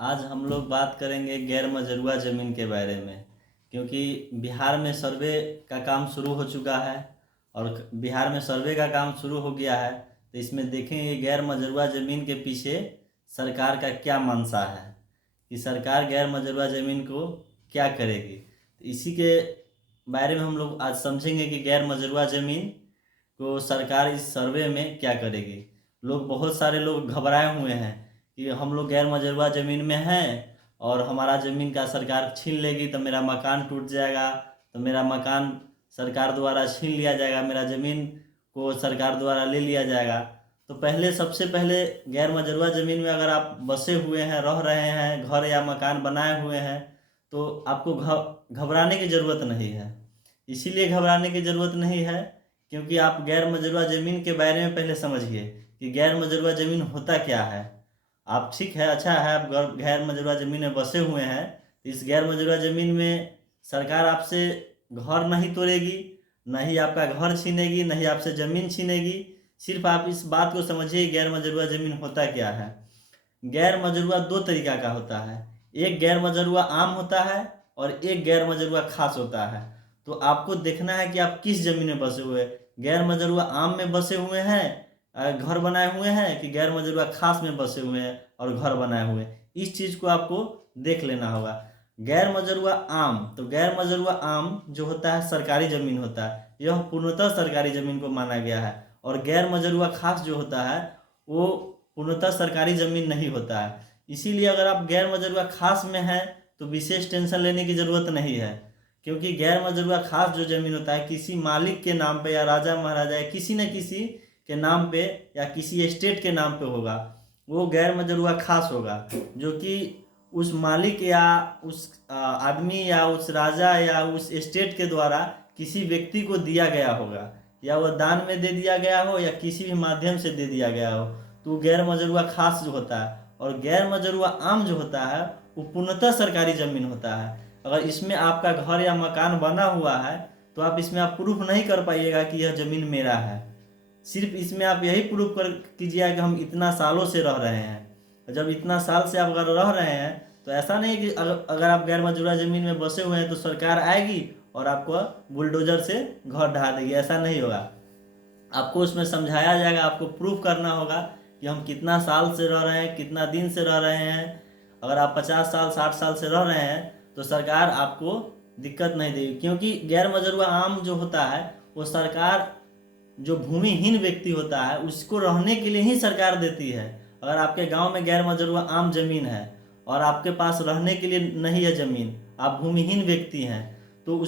आज हम लोग बात करेंगे गैर मजरूआ ज़मीन के बारे में। क्योंकि बिहार में सर्वे का काम शुरू हो चुका है और बिहार में सर्वे का काम शुरू हो गया है, तो इसमें देखेंगे गैर मजरूआ ज़मीन के पीछे सरकार का क्या मंशा है कि सरकार गैर मजरूआ ज़मीन को क्या करेगी। तो इसी के बारे में हम लोग आज समझेंगे कि गैर मजरूआ ज़मीन को सरकार इस सर्वे में क्या करेगी। बहुत सारे लोग घबराए हुए हैं कि हम लोग गैर मजरूआ ज़मीन में हैं और हमारा ज़मीन का सरकार छीन लेगी तो मेरा मकान टूट जाएगा, तो मेरा मकान सरकार द्वारा छीन लिया जाएगा, मेरा ज़मीन को सरकार द्वारा ले लिया जाएगा। तो सबसे पहले गैर मजरूआ ज़मीन में अगर आप बसे हुए हैं, रह रहे हैं, घर या मकान बनाए हुए हैं, तो आपको घबराने की ज़रूरत नहीं है। इसीलिए घबराने की ज़रूरत नहीं है क्योंकि आप गैर मजरूआ ज़मीन के बारे में पहले समझिए कि गैर मजरूआ ज़मीन होता क्या है। आप ठीक है, अच्छा है, आप गैर मजरूआ ज़मीन में बसे हुए हैं, तो इस गैर मजरूआ ज़मीन में सरकार आपसे घर नहीं तोड़ेगी, न ही आपका घर छीनेगी, न ही आपसे ज़मीन छीनेगी। सिर्फ आप इस बात को समझिए गैर मजरूआ ज़मीन होता क्या है। गैर मजरूआ दो तरीका का होता है, एक गैर मजरूआ आम होता है और एक गैर मजरूआ खास होता है। तो आपको देखना है कि आप किस ज़मीन में बसे हुए हैं, गैर मजरूआ आम में बसे हुए हैं, घर बनाए हुए हैं, कि गैर मजरूआ खास में बसे हुए हैं और घर बनाए हुए हैं। इस चीज़ को आपको देख लेना होगा। गैर मजरूआ आम, तो गैर मजरूआ आम जो होता है सरकारी ज़मीन होता है, यह पूर्णतः सरकारी ज़मीन को माना गया है। और गैर मजरूआ खास जो होता है वो पूर्णतः सरकारी ज़मीन नहीं होता है। इसीलिए अगर आप गैर मजरूआ खास में हैं तो विशेष टेंशन लेने की ज़रूरत नहीं है, क्योंकि गैर मजरूआ खास जो ज़मीन होता है किसी मालिक के नाम पे या राजा महाराजा या किसी न किसी के नाम पे या किसी स्टेट के नाम पे होगा, वो गैर मजरूआ खास होगा, जो कि उस मालिक या उस आदमी या उस राजा या उस स्टेट के द्वारा किसी व्यक्ति को दिया गया होगा, या वह दान में दे दिया गया हो या किसी भी माध्यम से दे दिया गया हो, तो गैर मजरूआ खास जो होता है। और गैर मजरूआ आम जो होता है वो पूर्णतः सरकारी ज़मीन होता है। अगर इसमें आपका घर या मकान बना हुआ है तो आप इसमें आप प्रूफ नहीं कर पाइएगा कि यह ज़मीन मेरा है। सिर्फ इसमें आप यही प्रूफ कर कीजिएगा कि हम इतना सालों से रह रहे हैं। जब इतना साल से आप अगर रह रहे हैं तो ऐसा नहीं कि अगर आप गैर मजरूआ ज़मीन में बसे हुए हैं तो सरकार आएगी और आपको बुलडोजर से घर ढहा देगी, ऐसा नहीं होगा। आपको उसमें समझाया जाएगा, आपको प्रूफ करना होगा कि हम कितना साल से रह रहे हैं, कितना दिन से रह रहे हैं। अगर आप 50 साल 60 साल से रह रहे हैं तो सरकार आपको दिक्कत नहीं देगी, क्योंकि गैर मजरूआ आम जो होता है वो सरकार जो भूमिहीन व्यक्ति होता है उसको रहने के लिए ही सरकार देती है। अगर आपके गांव में गैर मजरूआ आम ज़मीन है और आपके पास रहने के लिए नहीं है ज़मीन, आप भूमिहीन व्यक्ति हैं, तो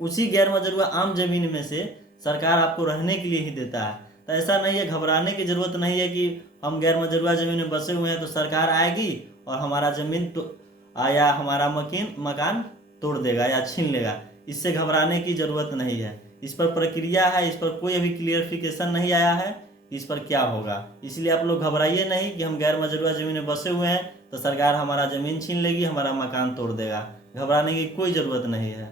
उसी गैर मजरूआ आम ज़मीन में से सरकार आपको रहने के लिए ही देता है। तो ऐसा नहीं है, घबराने की ज़रूरत नहीं है कि हम गैर मजरूआ ज़मीन में बसे हुए हैं तो सरकार आएगी और हमारा ज़मीन तो या हमारा मकान तोड़ देगा या छीन लेगा। इससे घबराने की ज़रूरत नहीं है। इस पर प्रक्रिया है, इस पर कोई अभी क्लियरिफिकेशन नहीं आया है इस पर क्या होगा। इसलिए आप लोग घबराइए नहीं कि हम गैर मजरूआ ज़मीन में बसे हुए हैं तो सरकार हमारा ज़मीन छीन लेगी, हमारा मकान तोड़ देगा। घबराने की कोई ज़रूरत नहीं है।